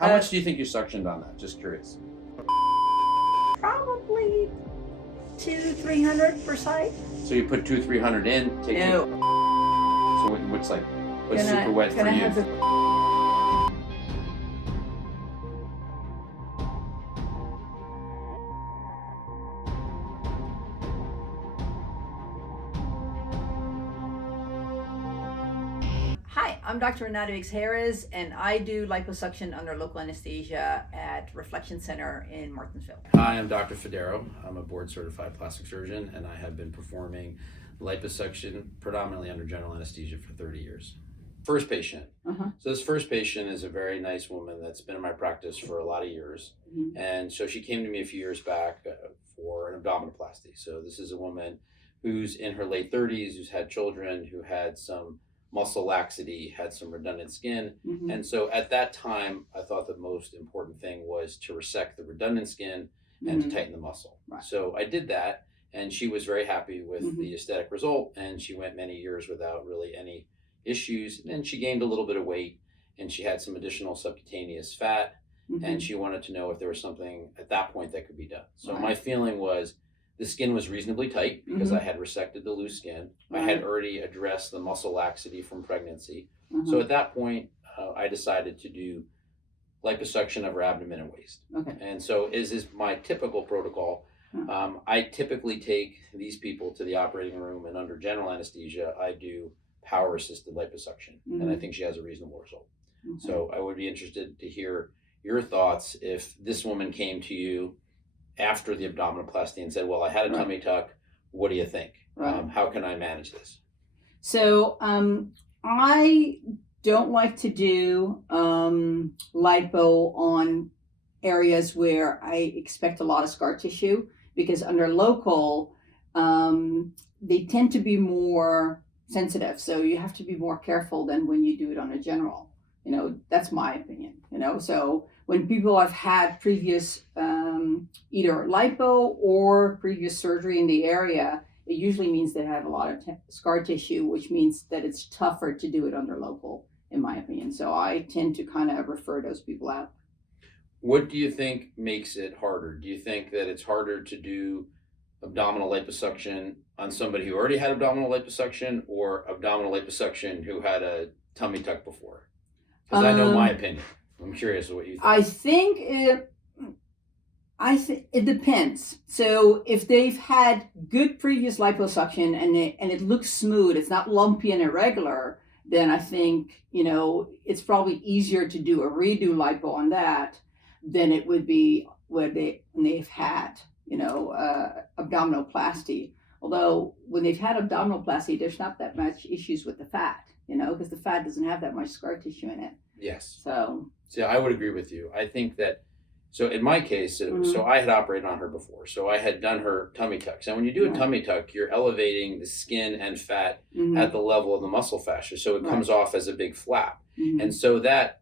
How much do you think you suctioned on that? Just curious. Probably 200-300 per site. So you put 200-300 in, take it. No. So what's super wet for you? Hi, I'm Dr. Renata Biggs-Harris, and I do liposuction under local anesthesia at Reflection Center in Martinsville. Hi, I'm Dr. Federo. I'm a board certified plastic surgeon, and I have been performing liposuction predominantly under general anesthesia for 30 years. First patient. So this first patient is a very nice woman that's been in my practice for a lot of years. And so she came to me a few years back for an abdominoplasty. So this is a woman who's in her late 30s, who's had children, who had some muscle laxity, had some redundant skin. And so at that time, I thought the most important thing was to resect the redundant skin and to tighten the muscle. So I did that, and she was very happy with the aesthetic result, and she went many years without really any issues. And then she gained a little bit of weight, and she had some additional subcutaneous fat, and she wanted to know if there was something at that point that could be done. So my feeling was the skin was reasonably tight because I had resected the loose skin. I had already addressed the muscle laxity from pregnancy. So at that point, I decided to do liposuction of her abdomen and waist. And so as is my typical protocol, I typically take these people to the operating room, and under general anesthesia, I do power assisted liposuction. And I think she has a reasonable result. So I would be interested to hear your thoughts if this woman came to you after the abdominoplasty and said, well, I had a tummy tuck. What do you think? How can I manage this? So I don't like to do lipo on areas where I expect a lot of scar tissue, because under local, they tend to be more sensitive. So you have to be more careful than when you do it on a general. You know, that's my opinion, you know. So when people have had previous either lipo or previous surgery in the area, it usually means they have a lot of scar tissue, which means that it's tougher to do it under local, in my opinion. So I tend to kind of refer those people out. What do you think makes it harder? Do you think that it's harder to do abdominal liposuction on somebody who already had abdominal liposuction, or abdominal liposuction who had a tummy tuck before? Because I know my opinion. I'm curious what you think. I think it depends. So if they've had good previous liposuction and it looks smooth, it's not lumpy and irregular, then I think, you know, it's probably easier to do a redo lipo on that than it would be when they've had, you know, abdominoplasty. Although when they've had abdominoplasty, there's not that much issues with the fat, you know, because the fat doesn't have that much scar tissue in it. Yes. So I would agree with you. I think that, so in my case, so I had operated on her before. So I had done her tummy tucks. And when you do a tummy tuck, you're elevating the skin and fat at the level of the muscle fascia. So it comes off as a big flap. And so that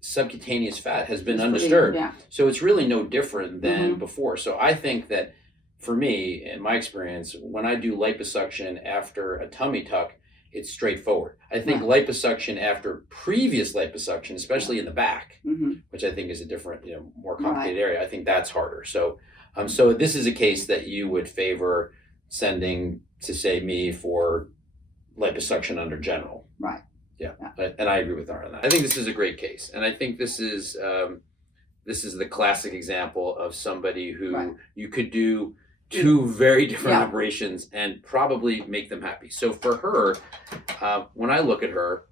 subcutaneous fat has been undisturbed. So it's really no different than before. So I think that for me, in my experience, when I do liposuction after a tummy tuck, it's straightforward. I think liposuction after previous liposuction, especially in the back, which I think is a different, you know, more complicated area, I think that's harder. So, so this is a case that you would favor sending to, say, me for liposuction under general. Yeah. And I agree with her on that. I think this is a great case, and I think this is the classic example of somebody who you could do two very different operations and probably make them happy. So for her, when I look at her,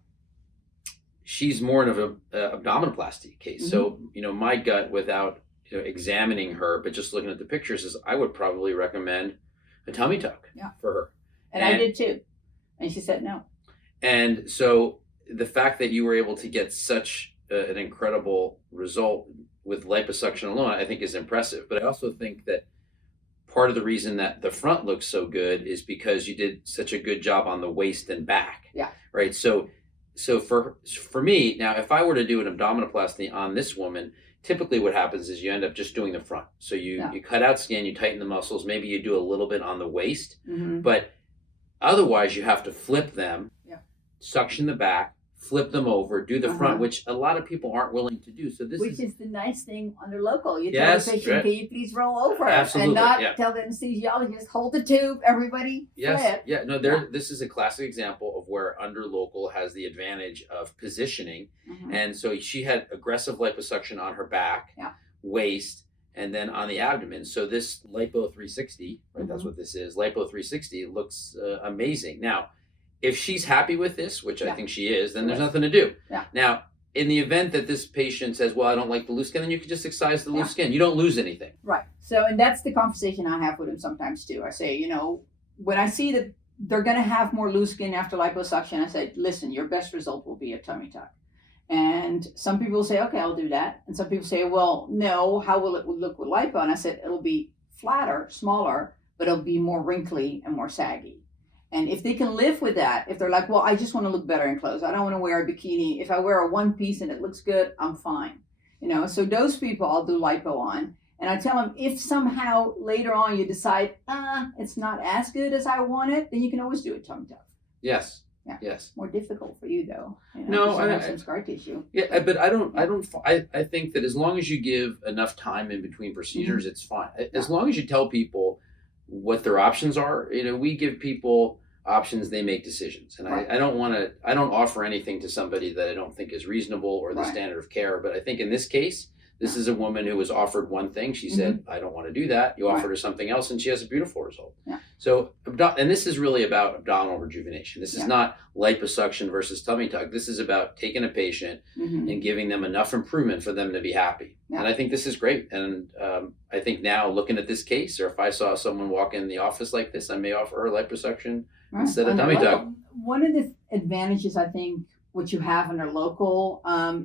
she's more of an abdominoplasty case. So, you know, my gut, without, you know, examining her, but just looking at the pictures, is I would probably recommend a tummy tuck for her. And I did too. And she said no. And so the fact that you were able to get such an incredible result with liposuction alone, I think is impressive. But I also think that part of the reason that the front looks so good is because you did such a good job on the waist and back. Right. So for me, now, if I were to do an abdominoplasty on this woman, typically what happens is you end up just doing the front. So you cut out skin, you tighten the muscles, maybe you do a little bit on the waist, but otherwise you have to flip them, suction the back, flip them over, do the front, Uh-huh. which a lot of people aren't willing to do. So this Which is the nice thing under local. You tell Yes, the patient, right. can you please roll over? Absolutely, And not yeah. tell the anesthesiologist, hold the tube, everybody Yes, flip. yeah, no, there. This is a classic example of where under local has the advantage of positioning, Mhm. and so she had aggressive liposuction on her back, Yeah. waist, and then on the abdomen. So this lipo 360, right? That's Mhm. what this is. Lipo 360 looks amazing. Now, if she's happy with this, which I Yeah. think she is, then there's Yes. nothing to do. Yeah. Now, in the event that this patient says, "Well, I don't like the loose skin," then you can just excise the Yeah. loose skin. You don't lose anything. Right. So, and that's the conversation I have with them sometimes too. I say, when I see that they're going to have more loose skin after liposuction, I say, listen, your best result will be a tummy tuck. And some people say, okay, I'll do that. And some people say, well, no, how will it look with lipo? And I said, it'll be flatter, smaller, but it'll be more wrinkly and more saggy. And if they can live with that, if they're like, well, I just want to look better in clothes. I don't want to wear a bikini. If I wear a one piece and it looks good, I'm fine. So those people I'll do lipo on. And I tell them, if somehow later on you decide, it's not as good as I want it, then you can always do a tummy tuck. Yes. Yeah. Yes. More difficult for you though. No, 'cause you have I- some scar tissue. Yeah, but I think that as long as you give enough time in between procedures, it's fine. As long as you tell people what their options are, we give people options, they make decisions. And Right. I don't offer anything to somebody that I don't think is reasonable or the Right. standard of care. But I think in this case, this is a woman who was offered one thing. She said, I don't want to do that. You Right. offered her something else and she has a beautiful result. Yeah. So, and this is really about abdominal rejuvenation. This is Yeah. not liposuction versus tummy tuck. This is about taking a patient Mhm. and giving them enough improvement for them to be happy. Yeah. And I think this is great. And I think now looking at this case, or if I saw someone walk in the office like this, I may offer her liposuction Right. instead of Under tummy tuck. local, one of the advantages I think what you have under local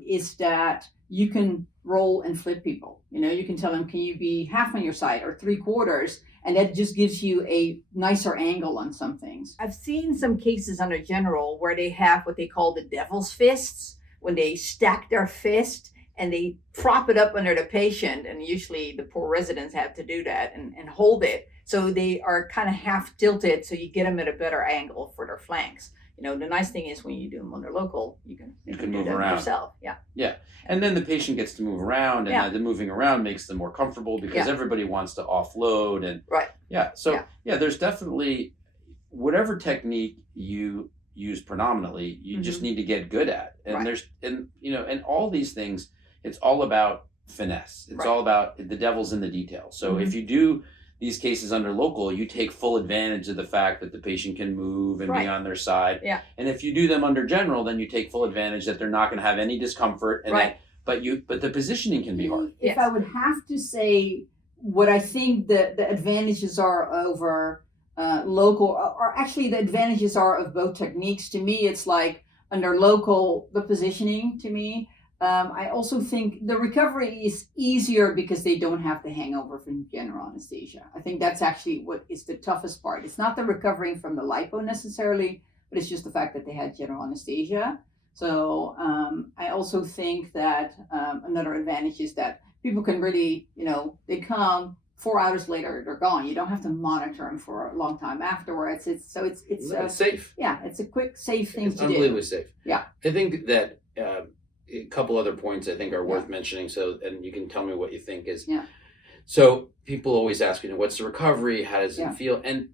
is that you can roll and flip people. You can tell them, can you be half on your side or 3/4? And that just gives you a nicer angle on some things. I've seen some cases under general where they have what they call the devil's fists, when they stack their fist and they prop it up under the patient. And usually the poor residents have to do that and hold it. So they are kind of half tilted. So you get them at a better angle for their flanks. The nice thing is when you do them under local, you can can do move that around. yourself. Yeah. And then the patient gets to move around, and Yeah. the moving around makes them more comfortable because Yeah. everybody wants to offload. And Right. yeah, so Yeah. there's definitely whatever technique you use predominantly, you just need to get good at. And Right. and all these things, it's all about finesse. It's Right. all about the devil's in the details. So Mhm. if you do these cases under local, you take full advantage of the fact that the patient can move and be Right. on their side. Yeah. And if you do them under general, then you take full advantage that they're not going to have any discomfort. And Right. but the positioning can be hard. If Yes. I would have to say what I think the advantages are over local, or actually the advantages are of both techniques, to me, it's like under local, the positioning to me. I also think the recovery is easier because they don't have the hangover from general anesthesia. I think that's actually what is the toughest part. It's not the recovering from the lipo necessarily, but it's just the fact that they had general anesthesia. So I also think that another advantage is that people can really, they come 4 hours later, they're gone. You don't have to monitor them for a long time afterwards. It's Safe. yeah, it's a quick, safe thing It's to unbelievably do. safe. Yeah. I think that a couple other points I think are worth mentioning. So, and you can tell me what you think is. Yeah. So people always ask, what's the recovery? How does Yeah. it feel? And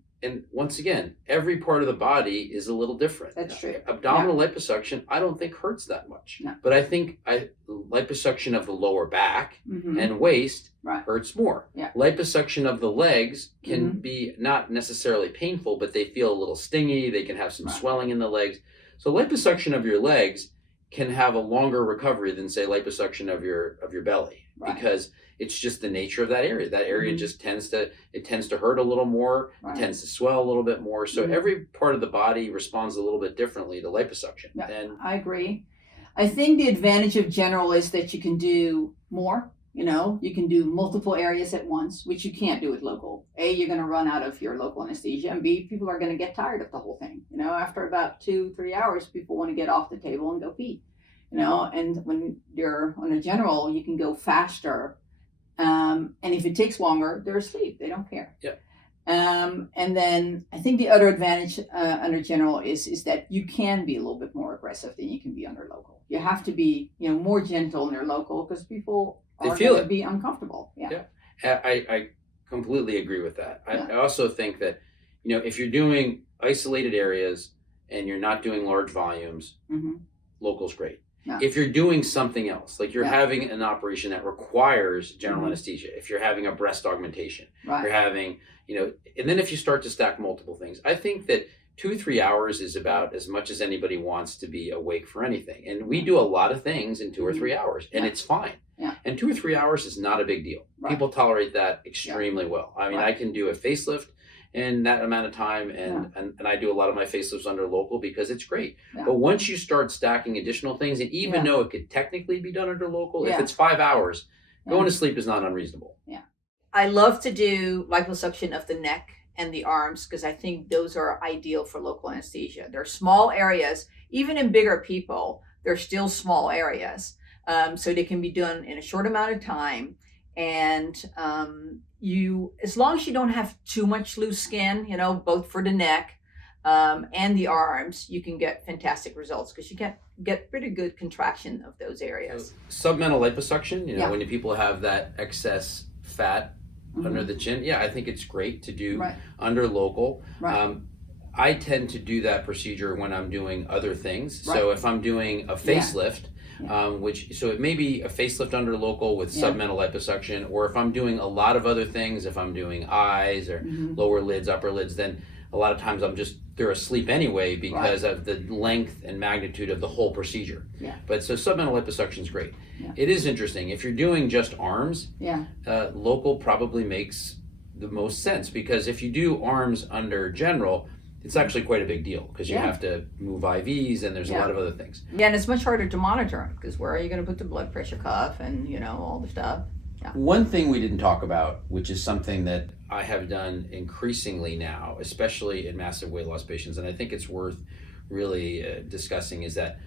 once again, every part of the body is a little different. That's true. Abdominal liposuction, I don't think hurts that much. No. But I think liposuction of the lower back Mhm. and waist Right. hurts more. Yeah. Liposuction of the legs can Mhm. be not necessarily painful, but they feel a little stingy. They can have some Right. swelling in the legs. So liposuction of your legs can have a longer recovery than say liposuction of your belly, Right. because it's just the nature of that area. That area Mhm. just tends to hurt a little more. Right. It tends to swell a little bit more. So Mhm. every part of the body responds a little bit differently to liposuction. Yeah. And I agree. I think the advantage of general is that you can do more. You can do multiple areas at once, which you can't do with local. A, you're going to run out of your local anesthesia, and B, people are going to get tired of the whole thing. After about 2-3 hours, people want to get off the table and go pee. And when you're on a general, you can go faster. And if it takes longer, they're asleep. They don't care. Yeah. And then I think the other advantage under general is that you can be a little bit more aggressive than you can be under local. You have to be, more gentle under local because people They are feel going to it. be uncomfortable. Yeah. Yeah. I completely agree with that. Yeah. I also think that, if you're doing isolated areas and you're not doing large volumes, Mm-hmm. local's great. Yeah. If you're doing something else, like you're Yeah. having an operation that requires general Mhm. anesthesia, if you're having a breast augmentation, Right. you're having, and then if you start to stack multiple things, I think that 2 or 3 hours is about as much as anybody wants to be awake for anything. And we do a lot of things in 2 or 3 hours, and Yeah. it's fine. Yeah. And 2 or 3 hours is not a big deal. Right. People tolerate that extremely well. I mean, Right. I can do a facelift in that amount of time, and I do a lot of my facelifts under local because it's great. Yeah. But once you start stacking additional things, and even Yeah. though it could technically be done under local, if Yeah. it's 5 hours, Yeah. going to sleep is not unreasonable. I love to do liposuction of the neck and the arms because I think those are ideal for local anesthesia. They're small areas, even in bigger people, they're still small areas. So they can be done in a short amount of time. And as long as you don't have too much loose skin, both for the neck and the arms, you can get fantastic results because you get pretty good contraction of those areas. Submental liposuction, Yeah. when people have that excess fat Mhm. under the chin, I think it's great to do Right. under local. Right. I tend to do that procedure when I'm doing other things. So if I'm doing a facelift, Yeah. so it may be a facelift under local with Yeah. submental liposuction, or if I'm doing a lot of other things, if I'm doing eyes or Mhm. lower lids, upper lids, then a lot of times they're asleep anyway because of the length and magnitude of the whole procedure. Yeah. But so submental liposuction is great. Yeah. It is interesting. If you're doing just arms, Yeah. local probably makes the most sense because if you do arms under general, it's actually quite a big deal because you Yeah. have to move IVs and there's a Yeah. lot of other things. Yeah, and it's much harder to monitor because where are you going to put the blood pressure cuff and all the stuff. One thing we didn't talk about, which is something that I have done increasingly now, especially in massive weight loss patients, and I think it's worth really discussing, is that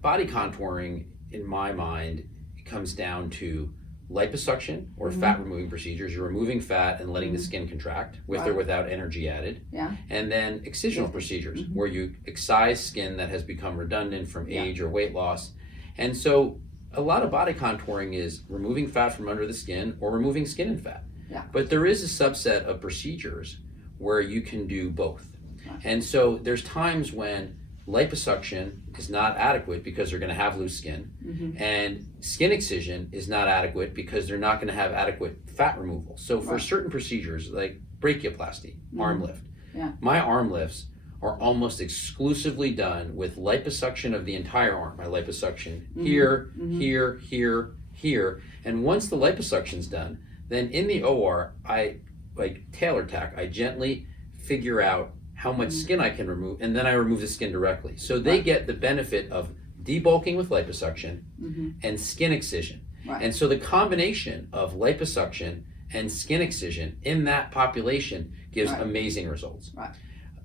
body contouring, in my mind, comes down to liposuction or Mhm. fat removing procedures. You're removing fat and letting the Mhm. skin contract with or Right. without energy added. Yeah. And then excisional procedures Mhm. where you excise skin that has become redundant from Yeah. age or weight loss. And so a lot of body contouring is removing fat from under the skin or removing skin and fat. Yeah. But there is a subset of procedures where you can do both. Right. And so there's times when liposuction is not adequate because they're going to have loose skin, Mhm. and skin excision is not adequate because they're not going to have adequate fat removal. So for Right. certain procedures like brachioplasty, arm lift, Yeah. my arm lifts are almost exclusively done with liposuction of the entire arm. I liposuction here, Mhm. here, here, here. And once the liposuction's done, then in the OR, I like tailor tack. I gently figure out how much skin I can remove, and then I remove the skin directly. So they Right. get the benefit of debulking with liposuction Mhm. and skin excision. Right. And so the combination of liposuction and skin excision in that population gives Right. amazing results. Right.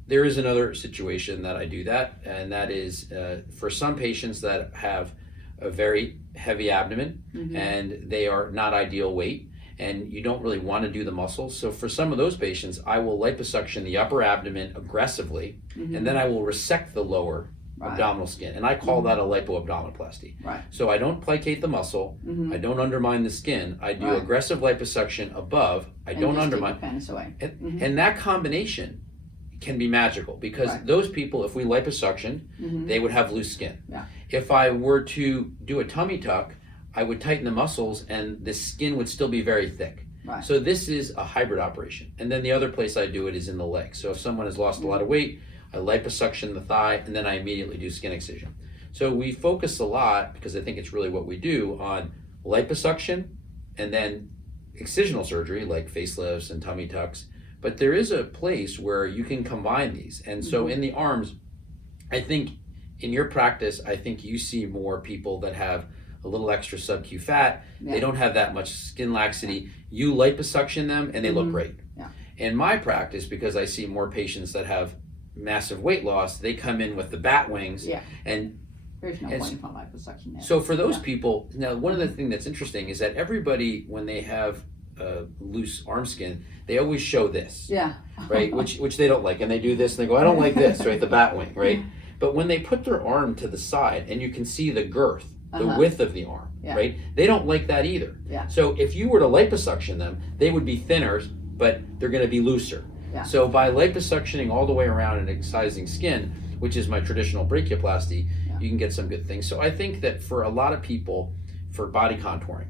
There is another situation that I do that, and that is for some patients that have a very heavy abdomen Mhm. and they are not ideal weight, and you don't really want to do the muscles. So for some of those patients, I will liposuction the upper abdomen aggressively, Mhm. and then I will resect the lower Right. abdominal skin, and I call that a lipoabdominoplasty. Right. So I don't placate the muscle, Mhm. I don't undermine the skin, I do Right. aggressive liposuction above, I And don't just take undermine. the penis away. And, Mhm. and that combination can be magical because Right. those people, if we liposuction, Mhm. they would have loose skin. Yeah. If I were to do a tummy tuck, I would tighten the muscles and the skin would still be very thick. Right. So this is a hybrid operation. And then the other place I do it is in the leg. So if someone has lost a lot of weight, I liposuction the thigh and then I immediately do skin excision. So we focus a lot, because I think it's really what we do, on liposuction and then excisional surgery like facelifts and tummy tucks. But there is a place where you can combine these. And so in the arms, I think in your practice, I think you see more people that have a little extra sub-Q fat. Yeah. They don't have that much skin laxity. You liposuction them and they look great. Yeah. In my practice, because I see more patients that have massive weight loss, they come in with the bat wings. Yeah. And There's no It's- point in liposuction there. so for those Yeah. people, now one of the things that's interesting is that everybody, when they have loose arm skin, they always show this, Yeah. right? Which they don't like, and they do this, and they go, I don't like this, right? The bat wing, right? But when they put their arm to the side, and you can see the girth, the width of the arm, Yeah. right? They don't like that either. Yeah. So if you were to liposuction them, they would be thinner, but they're going to be looser. Yeah. So by liposuctioning all the way around and excising skin, which is my traditional brachioplasty, you can get some good things. So I think that for a lot of people, for body contouring,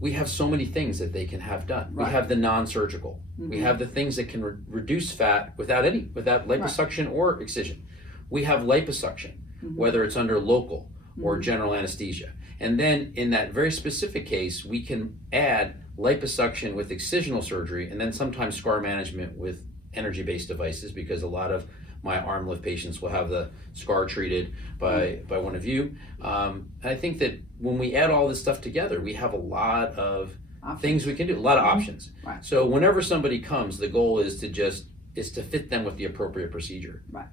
we have so many things that they can have done. Right. We have the non-surgical. We have the things that can reduce fat without liposuction or excision. We have liposuction, whether it's under local or general anesthesia. And then in that very specific case, we can add liposuction with excisional surgery, and then sometimes scar management with energy-based devices, because a lot of my arm lift patients will have the scar treated by one of you. And I think that when we add all this stuff together, we have a lot of things we can do, a lot of options. Right. So whenever somebody comes, the goal is to fit them with the appropriate procedure. Right.